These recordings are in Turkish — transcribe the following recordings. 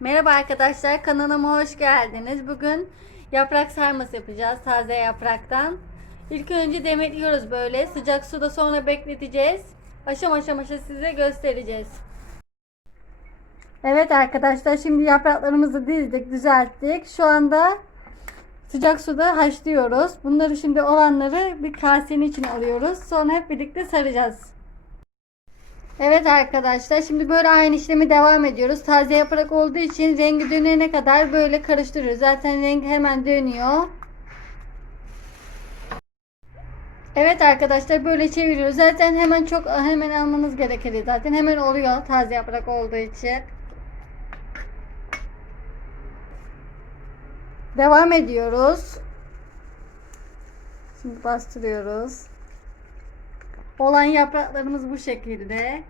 Merhaba arkadaşlar kanalıma hoş geldiniz. Bugün yaprak sarması yapacağız taze yapraktan. İlk önce demetliyoruz böyle sıcak suda sonra bekleteceğiz. Aşama aşama size göstereceğiz. Evet arkadaşlar şimdi yapraklarımızı dizdik düzelttik. Şu anda sıcak suda haşlıyoruz. Bunları şimdi olanları bir kasenin içine alıyoruz. Sonra hep birlikte saracağız. Evet arkadaşlar şimdi böyle aynı işlemi devam ediyoruz. Taze yaprak olduğu için rengi dönene kadar böyle karıştırıyoruz. Zaten rengi hemen dönüyor. Evet arkadaşlar böyle çeviriyoruz. Zaten hemen çok hemen almanız gerekir zaten. Hemen oluyor taze yaprak olduğu için. Devam ediyoruz. Şimdi bastırıyoruz. Olan yapraklarımız bu şekilde.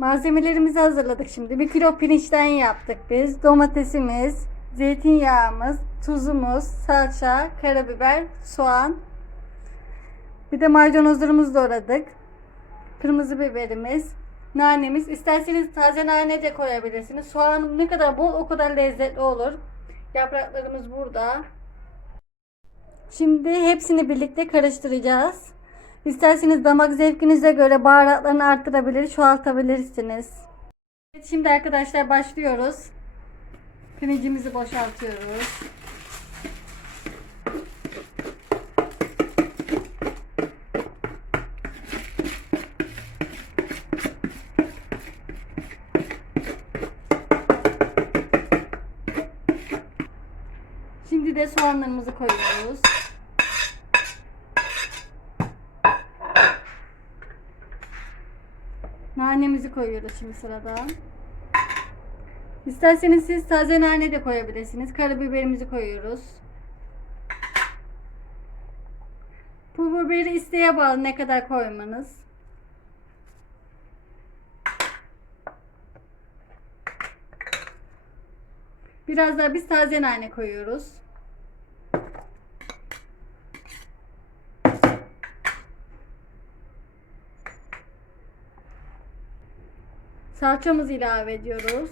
Malzemelerimizi hazırladık şimdi. Bir kilo pirinçten yaptık biz. Domatesimiz, zeytinyağımız, tuzumuz, salça, karabiber, soğan. Bir de maydanozlarımızı doğradık. Kırmızı biberimiz, nanemiz. İsterseniz taze nane de koyabilirsiniz. Soğan ne kadar bol o kadar lezzetli olur. Yapraklarımız burada. Şimdi hepsini birlikte karıştıracağız. İsterseniz damak zevkinize göre baharatlarını arttırabilir, çoğaltabilirsiniz. Evet, şimdi arkadaşlar başlıyoruz. Pirincimizi boşaltıyoruz. Şimdi de soğanlarımızı koyuyoruz. Nanemizi koyuyoruz şimdi sırada. İsterseniz siz taze nane de koyabilirsiniz. Karabiberimizi koyuyoruz. Pul biberi isteğe bağlı ne kadar koymanız. Biraz daha biz taze nane koyuyoruz. Salçamızı ilave ediyoruz.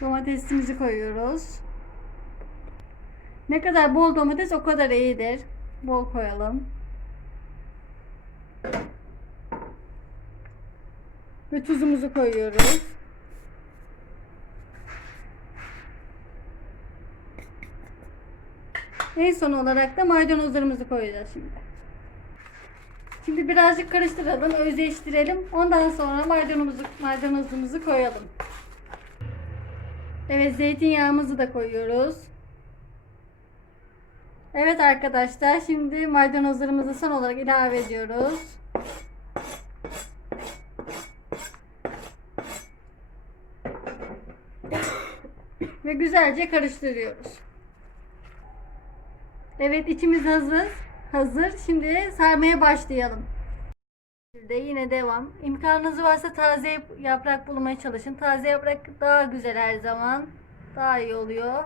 Domatesimizi koyuyoruz. Ne kadar bol domates o kadar iyidir. Bol koyalım. Ve tuzumuzu koyuyoruz. En son olarak da maydanozlarımızı koyacağız şimdi. Şimdi birazcık karıştıralım, özleştirelim. Ondan sonra maydanozumuzu, maydanozumuzu koyalım. Evet, zeytinyağımızı da koyuyoruz. Evet arkadaşlar, şimdi maydanozlarımızı son olarak ilave ediyoruz. Ve güzelce karıştırıyoruz. Evet, içimiz hazır. Hazır. Şimdi sarmaya başlayalım. De yine devam. İmkanınız varsa taze yaprak bulmaya çalışın. Taze yaprak daha güzel her zaman. Daha iyi oluyor.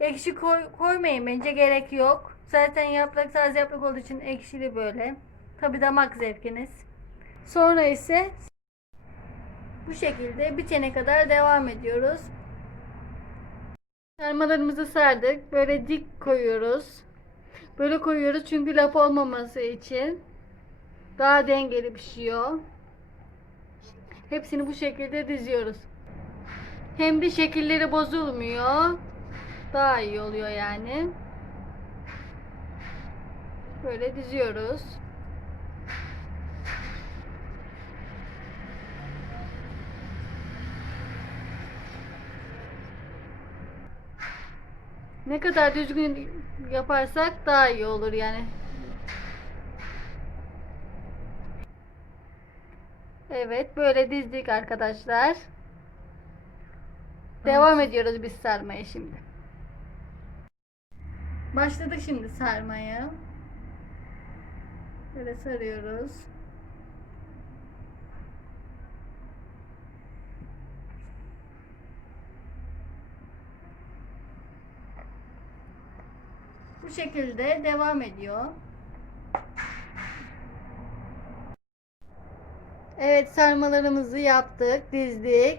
Ekşi koy, koymayın bence gerek yok. Zaten yaprak taze yaprak olduğu için ekşili böyle. Tabi damak zevkiniz. Sonra ise bu şekilde bitene kadar devam ediyoruz. Sarmalarımızı sardık. Böyle dik koyuyoruz. Böyle koyuyoruz çünkü lap olmaması için. Daha dengeli pişiyor. Hepsini bu şekilde diziyoruz. Hem de şekilleri bozulmuyor. Daha iyi oluyor yani. Böyle diziyoruz. Ne kadar düzgün yaparsak daha iyi olur yani. Evet böyle dizdik arkadaşlar. Devam ediyoruz biz sarmaya şimdi. Başladık şimdi sarmaya. Böyle sarıyoruz. Bu şekilde devam ediyor. Evet sarmalarımızı yaptık, dizdik.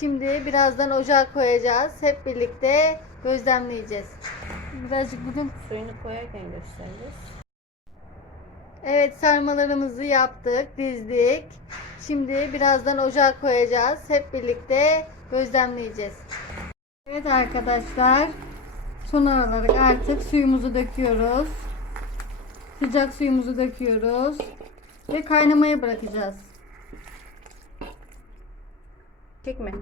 Şimdi birazdan ocağa koyacağız. Hep birlikte gözlemleyeceğiz. Birazcık budum suyunu koyarken göstereceğiz. Evet sarmalarımızı yaptık, dizdik. Şimdi birazdan ocağa koyacağız. Hep birlikte gözlemleyeceğiz. Evet arkadaşlar Son olarak artık suyumuzu döküyoruz. Sıcak suyumuzu döküyoruz. Ve kaynamaya bırakacağız. Çekme.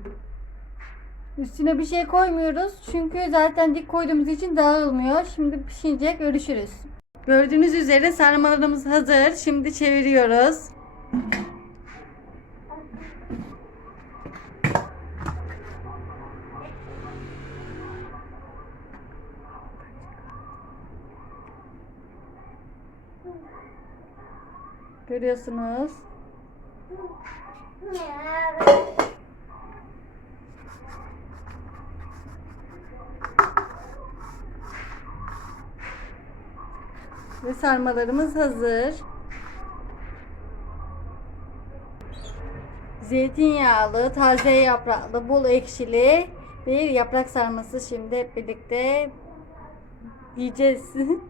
Üstüne bir şey koymuyoruz. Çünkü zaten dik koyduğumuz için dağılmıyor. Şimdi pişince görüşürüz. Gördüğünüz üzere sarmalarımız hazır. Şimdi çeviriyoruz. Görüyorsunuz. Ve sarmalarımız hazır. Zeytinyağlı, taze yapraklı, bol ekşili bir yaprak sarması şimdi hep birlikte yiyeceğiz.